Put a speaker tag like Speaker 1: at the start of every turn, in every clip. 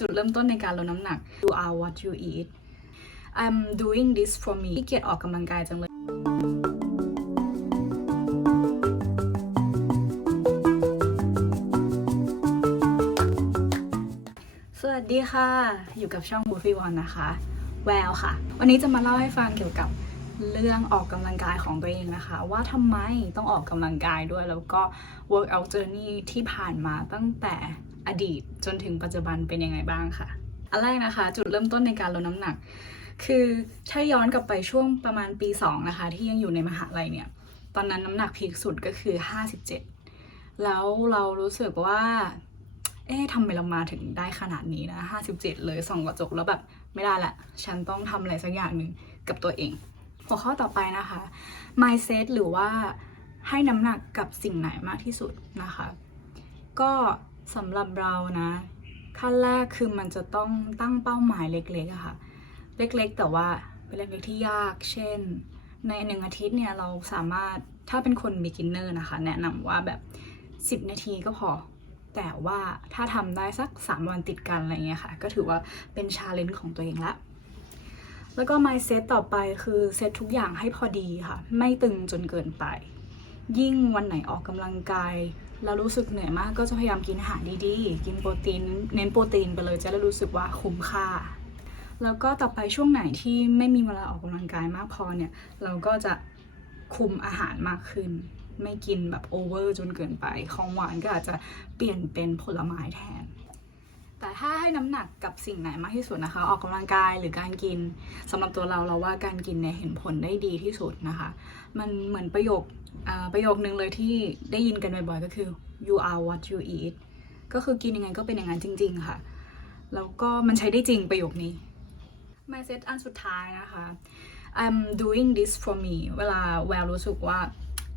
Speaker 1: จุดเริ่มต้นในการลดน้ำหนัก you are what you eat I'm doing this for me ขี้เกียจออกกำลังกายจังเลยสวัสดีค่ะ อยู่กับช่อง b u f f y One นะคะ แววค่ะ วันนี้จะมาเล่าให้ฟังเกี่ยวกับเรื่องออกกำลังกายของตัวเองนะคะ ว่าทำไมต้องออกกำลังกายด้วย แล้วก็ workout journey ที่ผ่านมาตั้งแต่ อดีตจนถึงปัจจุบันเป็นยังไงบ้างค่ะ อันแรกนะคะ จุดเริ่มต้นในการลดน้ำหนัก คือถ้าย้อนกลับไปช่วงประมาณปี 2 นะคะ ที่ยังอยู่ในมหาลัยเนี่ย ตอนนั้นน้ำหนักพีคสุดก็คือ 57 แล้วเรารู้สึกว่า เอ๊ะทำไมเรามาถึงได้ขนาดนี้นะ 57 เลยส่องกระจกแล้วแบบไม่ได้ละ ฉันต้องทำอะไรสักอย่างหนึ่งกับตัวเอง หัวข้อต่อไปนะคะ mindset หรือว่าให้น้ำหนักกับสิ่งไหนมากที่สุดนะคะ ก็ สำหรับเรานะขั้นแรกคือมันจะต้องตั้งเป้าหมายเล็กๆอะค่ะ เล็กๆ แต่ว่าเป็นเล็กๆที่ยาก เช่น ในหนึ่งอาทิตย์เนี่ยเราสามารถถ้าเป็นคน beginner นะคะ แนะนำว่าแบบ 10 นาทีก็พอ แต่ว่าถ้าทำได้สัก 3 วันติดกันอะไรเงี้ยค่ะ ก็ถือว่าเป็นชาเลนจ์ของตัวเองละแล้วก็ mindset ต่อไปคือเซตทุกอย่างให้พอดีค่ะ ไม่ตึงจนเกินไป ยิ่งวันไหนออกกำลังกาย แล้วรู้สึกเหนื่อยมากก็จะพยายามกินอาหารดีๆ กินโปรตีนเน้นโปรตีนไปเลยจะได้รู้สึกว่าคุ้มค่า แล้วก็ต่อไปช่วงไหนที่ไม่มีเวลาออกกำลังกายมากพอเนี่ย เราก็จะคุมอาหารมากขึ้น ไม่กินแบบโอเวอร์จนเกินไป ของหวานก็อาจจะเปลี่ยนเป็นผลไม้แทน แต่ถ้าให้น้ำหนักกับสิ่งไหนมากที่สุดนะคะ ออกกำลังกายหรือการกินสำหรับตัวเราเราว่าการกินเนี่ยเห็นผลได้ดีที่สุดนะคะ มันเหมือนประโยคประโยคนึงเลยที่ได้ยินกันบ่อยๆก็คือ you are what you eat ก็คือกินยังไงก็เป็นอย่างนั้นจริง ๆ ค่ะ แล้วก็มันใช้ได้จริงประโยคนี้ mindset อันสุดท้ายนะคะ I'm doing this for me เวลาแววรู้สึกว่า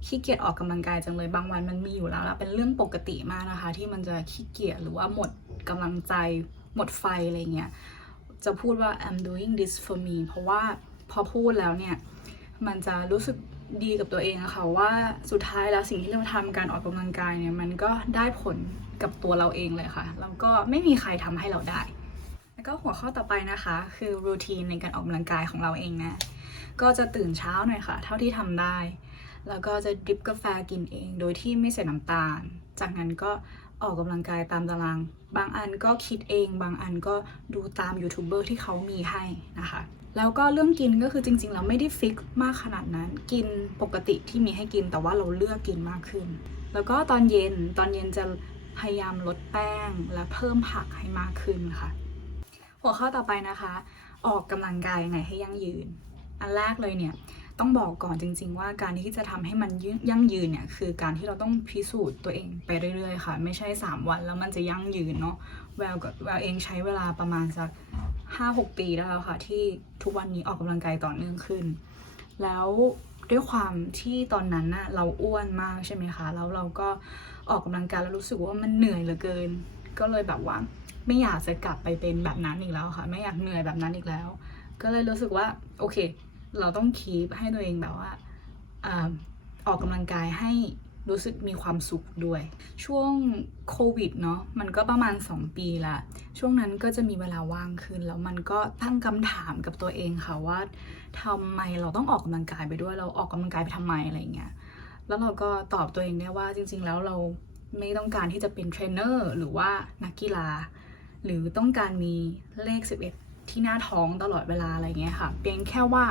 Speaker 1: ขี้เกียจออกกำลังกายจังเลยบางวันมันมีอยู่แล้วละเป็นเรื่องปกติมากนะคะ ที่มันจะขี้เกียจหรือว่าหมดกำลังใจหมดไฟอะไรเงี้ยจะพูดว่า I'm doing this for me เพราะว่าพอพูดแล้วเนี่ย มันจะรู้สึกดีกับตัวเองอะค่ะว่าสุดท้ายแล้วสิ่งที่เราทำการออกกำลังกายเนี่ย มันก็ได้ผลกับตัวเราเองเลยค่ะ แล้วก็ไม่มีใครทำให้เราได้ แล้วก็หัวข้อต่อไปนะคะ คือรูทีนในการออกกำลังกายของเราเองนะก็จะตื่นเช้าหน่อยค่ะ เท่าที่ทำได้ แล้วก็จะดริปกาแฟกินเอง โดยที่ไม่ใส่น้ำตาล จากนั้นก็ออกกำลังกายตามตาราง บางอันก็คิดเอง บางอันก็ดูตามยูทูบเบอร์ที่เขามีให้นะคะ แล้วก็เรื่องกินก็คือจริงๆเราไม่ได้ฟิกมากขนาดนั้น กินปกติที่มีให้กินแต่ว่าเราเลือกกินมากขึ้น แล้วก็ตอนเย็นตอนเย็นจะพยายามลดแป้งและเพิ่มผักให้มากขึ้นค่ะ หัวข้อต่อไปนะคะ ออกกำลังกายยังไงให้ยั่งยืน อันแรกเลยเนี่ย ต้องบอกก่อนจริง ๆ ว่าการที่จะทำให้มันยั่งยืนเนี่ยคือการที่เราต้องพิสูจน์ตัวเองไปเรื่อยๆค่ะ ไม่ใช่ 3 วันแล้วมันจะยั่งยืนเนาะแววกับแววเองใช้เวลาประมาณสัก5-6 ปีแล้วค่ะ ที่ทุกวันนี้ออกกำลังกายต่อเนื่องขึ้น แล้วด้วยความที่ตอนนั้นน่ะเราอ้วนมากใช่ไหมคะ แล้วเราก็ออกกำลังกายแล้วรู้สึกว่ามันเหนื่อยเหลือเกิน ก็เลยแบบว่าไม่อยากจะกลับไปเป็นแบบนั้นอีกแล้วค่ะ ไม่อยากเหนื่อยแบบนั้นอีกแล้ว ก็เลยรู้สึกว่าโอเค เราต้องคีปให้ตัวเองแบบว่าอออกกำลังกายให้รู้สึกมีความสุขด้วย ช่วงโควิดเนาะมันก็ประมาณ 2 ปีละ ช่วงนั้นก็จะมีเวลาว่างขึ้น แล้วมันก็ตั้งคำถามกับตัวเองค่ะว่าทำไมเราต้องออกกำลังกายไปด้วยเราออกกำลังกายไปทำไมอะไรเงี้ยแล้วเราก็ตอบตัวเองได้ว่าจริง ๆ แล้วเราไม่ต้องการที่จะเป็นเทรนเนอร์หรือว่านักกีฬา หรือต้องการมีเลข 11 ที่หน้าท้องตลอดเวลาอะไรเงี้ยค่ะเพียงแค่ว่า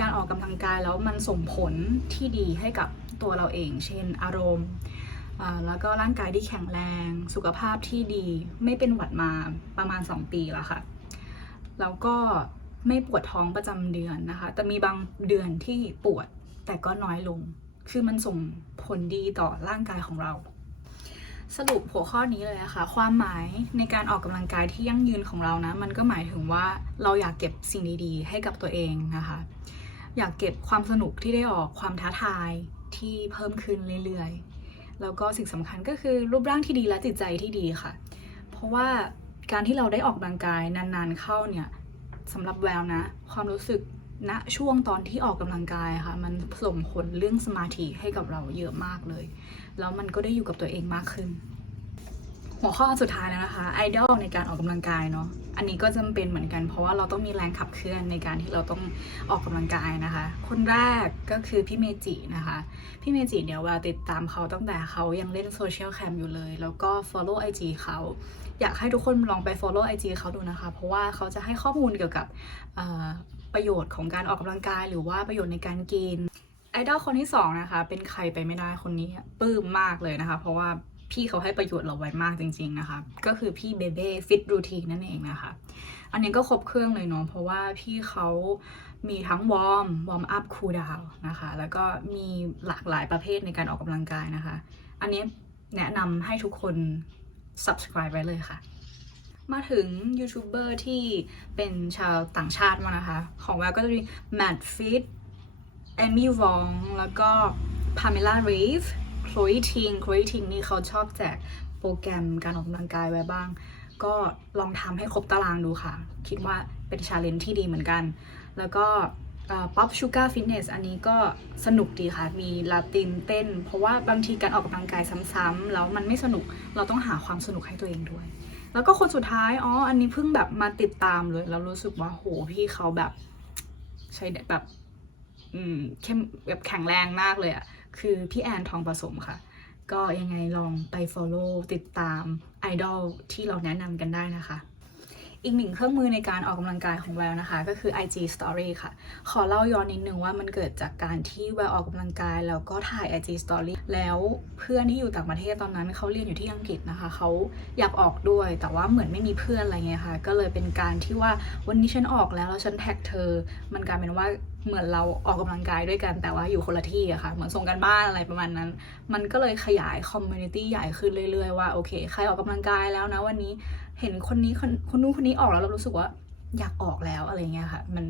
Speaker 1: การออกกำลังกายแล้วมันส่งผลที่ดีให้กับตัวเราเอง เช่น อารมณ์แล้วก็ร่างกายที่แข็งแรง สุขภาพที่ดีไม่เป็นหวัดมาประมาณ 2 ปีแล้วค่ะ แล้วก็ไม่ปวดท้องประจำเดือนนะคะ แต่มีบางเดือนที่ปวดแต่ก็น้อยลง คือมันส่งผลดีต่อร่างกายของเรา สรุปหัวข้อนี้เลยนะคะ ความหมายในการออกกำลังกายที่ยั่งยืนของเรานะ มันก็หมายถึงว่าเราอยากเก็บสิ่งดีๆ ให้กับตัวเองนะคะ อยากเก็บความสนุกที่ได้ออกความท้าทายที่เพิ่มขึ้นเรื่อยๆ แล้วก็สิ่งสำคัญก็คือรูปร่างที่ดีและจิตใจที่ดีค่ะ เพราะว่าการที่เราได้ออกกำลังกายนานๆเข้าเนี่ยสำหรับแววนะ ความรู้สึกณช่วงตอนที่ออกกำลังกายค่ะ มันส่งผลเรื่องสมาธิให้กับเราเยอะมากเลย แล้วมันก็ได้อยู่กับตัวเองมากขึ้น หัวข้อสุดท้ายแล้วนะคะไอดอลในการออกกำลังกายเนาะอันนี้ก็จำเป็นเหมือนกัน เพราะว่าเราต้องมีแรงขับเคลื่อนในการที่เราต้องออกกำลังกายนะคะ คนแรกก็คือพี่เมจินะคะ พี่เมจิเนี่ยเวลาติดตามเขาตั้งแต่เขายังเล่นโซเชียลแคมอยู่เลย แล้วก็ follow IG เขาอยากให้ทุกคนลองไป follow IG เขาดูนะคะ เพราะว่าเขาจะให้ข้อมูลเกี่ยวกับประโยชน์ของการออกกำลังกาย หรือว่าประโยชน์ในการกินไอดอลคนที่สองนะคะเป็นใครไปไม่ได้คนนี้ปลื้มมากเลยนะคะ เพราะว่า พี่เขาให้ประโยชน์เราไว้มากจริง ๆนะคะ ก็คือพี่เบเบ้ฟิตรูทีนั่นเองนะคะ อันนี้ก็ครบเครื่องเลยเนาะเพราะว่าพี่เขามีทั้งวอร์มวอร์มอัพคูลดาวนะคะ แล้วก็มีหลากหลายประเภทในการออกกำลังกายนะคะ อันนี้แนะนำให้ทุกคน subscribe ไว้เลยค่ะ มาถึงยูทูบเบอร์ที่เป็นชาวต่างชาติมานะคะ ของแววก็จะมี Matt Fit เอมี่วองแล้วก็พาเมล่ารีฟ โคล e ทิงโคล e ทิงนี่เขาชอบแจกโปรแกรมการออกกำลังกายไว้บ้าง ก็ลองทำให้ครบตารางดูค่ะ คิดว่าเป็นชาเลนจ์ที่ดีเหมือนกัน แล้วก็ป๊อปชูการ์ฟิตเนสอันนี้ก็สนุกดีค่ะ มีลาตินเต้น เพราะว่าบางทีการออกกำลังกายซ้ำๆแล้วมันไม่สนุกเราต้องหาความสนุกให้ตัวเองด้วย แล้วก็คนสุดท้าย อ๋อ อันนี้เพิ่งแบบมาติดตามเลย แล้วรู้สึกว่าโหพี่เขาแบบใช้แบบ อืมเข้มแบบแข็งแรงมากเลยอะ่ะ คือพี่แอนทองผสมค่ะ ก็ยังไงลองไป follow ติดตามไอดอลที่เราแนะนำกันได้นะคะ อีกหนึ่งเครื่องมือในการออกกำลังกายของแววนะคะ ก็คือ IG Story ค่ะ ขอเล่าย้อนนิดนึงว่ามันเกิดจากการที่แววออกกำลังกาย แล้วก็ถ่าย IG Story แล้วเพื่อนที่อยู่ต่างประเทศตอนนั้นเขาเรียนอยู่ที่อังกฤษนะคะ เขาอยากออกด้วย แต่ว่าเหมือนไม่มีเพื่อนอะไรเงี้ยค่ะ ก็เลยเป็นการที่ว่าวันนี้ฉันออกแล้วแล้วฉันแท็กเธอ มันกลายเป็นว่าเหมือนเราออกกำลังกายด้วยกันแต่ว่าอยู่คนละที่อะค่ะ เหมือนส่งกันบ้านอะไรประมาณนั้น มันก็เลยขยายคอมมูนิตี้ใหญ่ขึ้นเรื่อยๆว่าโอเค ใครออกกำลังกายแล้วนะวันนี้ เห็นคนนี้คนคนนู้นคนนี้ออกแล้วเรารู้สึกว่าอยากออกแล้วอะไรเงี้ยค่ะ มัน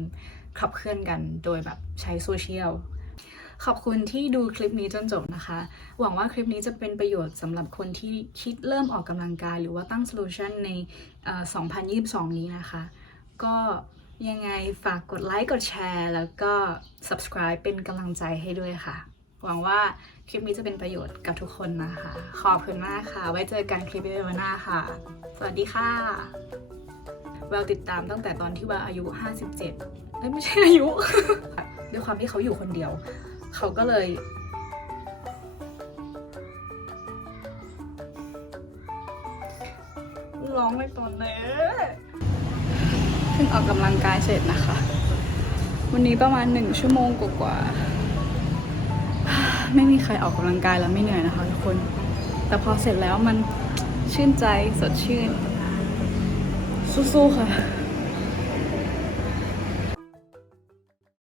Speaker 1: ขับเคลื่อนกันโดยแบบใช้โซเชียลขอบคุณที่ดูคลิปนี้จนจบนะคะ หวังว่าคลิปนี้จะเป็นประโยชน์สำหรับคนที่คิดเริ่มออกกำลังกาย หรือว่าตั้งโซลูชันในเอ่อ2022 นี้นะคะ ก็ยังไงฝากกดไลค์กดแชร์ แล้วก็ subscribe เป็นกำลังใจให้ด้วยค่ะ หวังว่าคลิปนี้จะเป็นประโยชน์กับทุกคนนะคะ ขอบคุณมากค่ะ ไว้เจอกันคลิปวิดีโอหน้าค่ะ สวัสดีค่ะแววติดตามตั้งแต่ตอนที่ว่าอายุ 57เอ้ยไม่ใช่อายุ ด้วยความที่เขาอยู่คนเดียว เขาก็เลยร้องไม่ตอนนี้เพิ่งออกกำลังกายเสร็จนะคะ วันนี้ประมาณหนึ่งชั่วโมงกว่าๆ ไม่มีใครออกกำลังกายแล้วไม่เหนื่อยนะคะทุกคน แต่พอเสร็จแล้วมันชื่นใจสดชื่น สู้ๆค่ะ